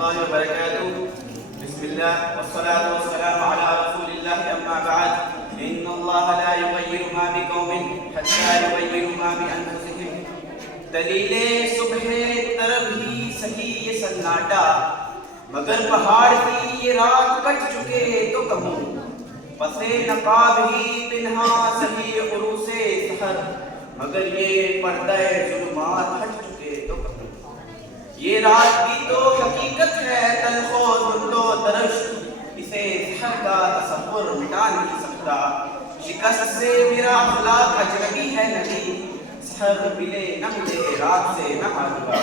الله وبركاته. بسم الله والصلاة والسلام على رسول الله. أما بعد إن الله لا يغير ما بقوم حتى يغيروا ما بأنفسهم. دلیل صبح طرب ہی سہی یہ سناٹا، مگر پہاڑ کی یہ رات کٹ چکے تو کہوں. پسے نقاب ہی پنہا سہی عروس سحر، مگر یہ پردہ ظلمات ہٹ چکے تو کہوں. یہ رات بھی تو حقیقت ہے تلخ و درد و درش، اسے سحر کا تصور مٹا نہیں سکتا. شکست سے میرا اخلاق اجنبی ہے نہیں، سحر ملے نہ ملے رات سے نہ آلوگا.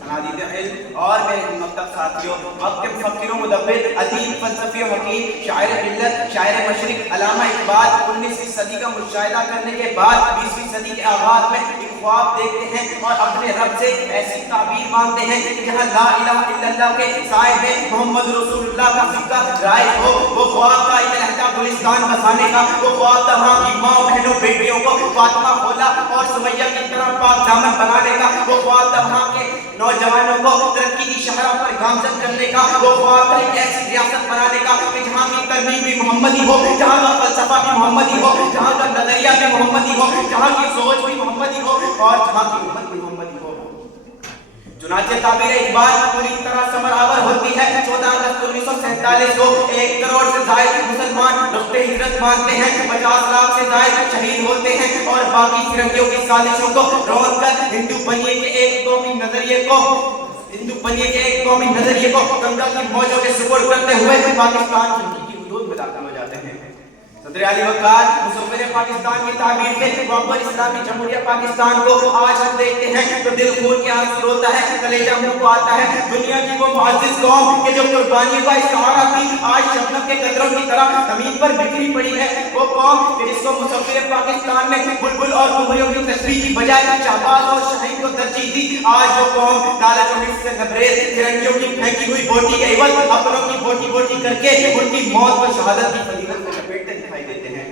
سنادید علم اور میرے مکتب ساتھیوں، وقت کے مفکر و مدبر، ادیب، فلسفی و حکیم، شاعر ملت، شاعر مشرق علامہ اقبال 19ویں صدی کا مشاہدہ کرنے کے بعد 20ویں صدی کے آغاز میں ایک خواب دیکھتے ہیں اور اپنے رب سے ایسی تعبیر مانگتے ہیں کہ جہاں لا الہ الا اللہ کے سائے میں محمد رسول اللہ کا سکہ رائج ہو. وہ خواب تھا ایک لہجہ گلستان بسانے کا، وہ خواب تھا وہاں کی ماں بہنوں بیٹیوں کو فاطمہ خولا اور سمیہ کی طرح پاک دامن بنانے کا. وہ خواب تھا وہاں کے نوجوانوں کو ترقی کی شاہراہ پر گامزن کرنے کا. وہ خواب تھا ایک ایسی ریاست بنانے کا کہ جہاں کی ترمیم بھی محمدی ہو، جہاں کا فلسفہ بھی محمدی ہو، جہاں کا نظریہ بھی محمدی ہو، جہاں کی سوچ بھی محمدی ہو اور جہاں کی امت بھی محمدی ہو. چنانچہ تعبیر اقبال پوری طرح ثمر آور ہوتی ہے. 14 اگست 1947 کو 1 کروڑ سے زائد مسلمان نقطۂ ہجرت مانتے ہیں، 50 لاکھ سے زائد شہید ہوتے ہیں اور باقی فرنگیوں کی سازشوں کو رون کر ہندو بنیے کے ایک قومی نظریے کو گنگا کی موجوں کے سپرد کرتے ہوئے پاکستان کی حدود میں داخل ہو جاتے ہیں. صدر علی وقار مصور پاکستان کی تعبیر سے معبر اسلامی جمہوریہ پاکستان کو آج ہم دیکھتے ہیں تو دل خون کے آنسو روتا ہے، کلیجہ منہ کو آتا ہے. دنیا کی وہ معزز قوم کہ جو قربانیوں کا استعارہ تھی، آج شبنم کے قطروں کی طرح زمین پر بکھری پڑی ہے. وہ قوم کہ جس کو مصور پاکستان میں بلبل اور قمریوں کی تصویر کی بجائے شہباز اور شاہین کو ترجیح دی، آج وہ قوم لالچ و حرص سے لبریز فرنگیوں کی پھینکی ہوئی بوٹی کے عوض اپنوں کی بوٹی بوٹی کر کے ان کی موت و شہادت کی فضیلت میں لپیٹتے دکھائی دیتے ہیں.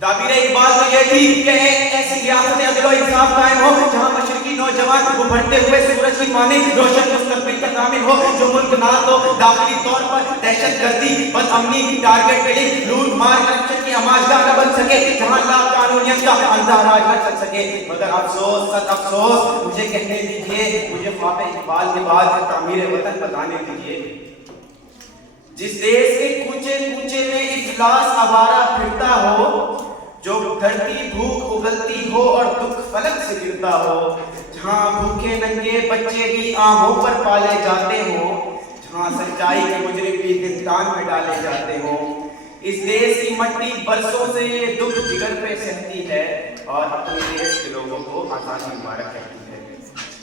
تعبیر اقبال تو یہ تھی کہ ایک ایسی ریاست عدل و انصاف قائم ہو جہاں مشرقی نوجوان ابھرتے ہوئے سورج کی مانند روشن مستقبل کا ضامن ہو، جو ملک نہ تو داخلی طور پر دہشت گردی، بد امنی، ٹارگٹ کلنگ، لوٹ مار، کرپشن کی آماجگاہ نہ بن سکے، جہاں لا قانونیت کا اندھا راج نہ چل سکے. مگر افسوس سچ افسوس، مجھے کہنے دیجیے، مجھے خواب اقبال کے بعد تعمیر وطن بتانے دیجیے. جس دیش کے کوچے کوچے میں افلاس آوارہ پھرتا ہو، جو دھرتی بھوک اگلتی ہو اور دکھ فلک سے گرتا ہو، جہاں بھوکے ننگے بچے بھی آہوں پر پالے جاتے ہوں، جہاں سچائی کے مجرم بھی زندان میں ڈالے جاتے ہوں. اس دیش کی مٹی برسوں سے یہ دکھ جگر پہ سہتی ہے اور اپنے دیش کے لوگوں کو آزادی مبارک کہتی ہے.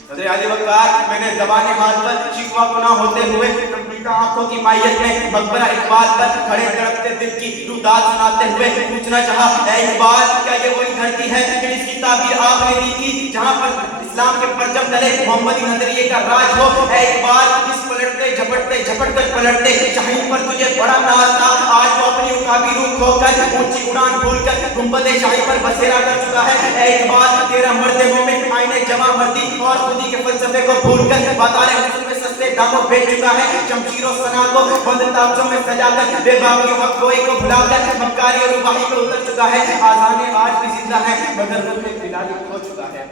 صدر علی وقار، میں نے زبان حال پر شکوہ گناہ ہوتے ہوئے آنکھوں کی مائیت میں مقبرہ اقبال پر کھڑے تڑپتے دل کی روداد سناتے ہوئے پوچھنا چاہا، اے اقبال، کیا یہ وہی دھرتی ہے کہ جس کی تعبیر آپ نے دی تھی، جہاں پر اسلام کے پرچم تلے محمدی نظریے کا راج ہو؟ اے اقبال، جس پلٹتے جھپٹ کر پلٹتے شاہین پر تجھے بڑا ناز تھا، آج وہ اپنی اکابی روح کھو کر اونچی اڑان بھول کر گنبد شاہی پر بسیرا کر چکا ہے. اے اقبال، تیرا مرد مومن آئینے جمع مردی اور خودی کے فلسفے کو بھول کر بازار حسن میں سستے داموں بیچ چکا ہے. شمشیر و سنا کو بند تابچوں میں سجا کر بے باغی و حق گوئی کو بھلا کر مکاری اور رباہی کو اتر چکا ہے. آزانے آج بھی زندہ ہے مگر روح میں بلالی کھو چکا ہے.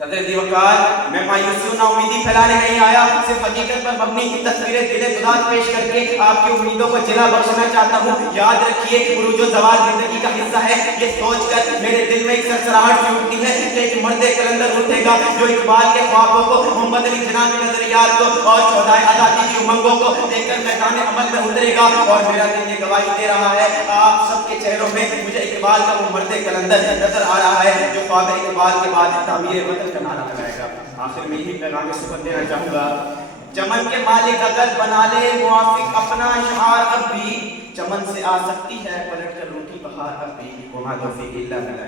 صدر علی وقار، میں مایوسی و ناامیدی پھیلانے نہیں آیا، صرف حقیقت پر مبنی تصویریں دل خداد پیش کر کے آپ کی امیدوں کو جلا بخشنا چاہتا ہوں. یاد رکھیے، عروج و زوال زندگی کا حصہ ہے. یہ سوچ کر میرے دل میں ایک سرسراہٹ سی اٹھتی ہے کہ ایک مرد کلندر اٹھے گا جو اقبال کے خوابوں کو، محمد علی جناح کی نظریات کو اور شہدائے آزادی کی امنگوں کو لے کر میدان عمل میں اترے گا. اور میرا دل یہ گواہی دے رہا ہے، آپ سب کے چہروں میں مجھے اقبال کا وہ مرد کلندر نظر آ رہا ہے جو خواب اقبال کے بعد تعمیر وطن کا نعرہ لگائے گا. آخر میں یہی پیغام سخن دینا چاہوں گا، چمن کے مالک اگر بنا لے موافق اپنا شعار، اب بھی چمن سے آ سکتی ہے پلٹ کر روٹی بہار، اب بھی وما توفیق الا باللہ.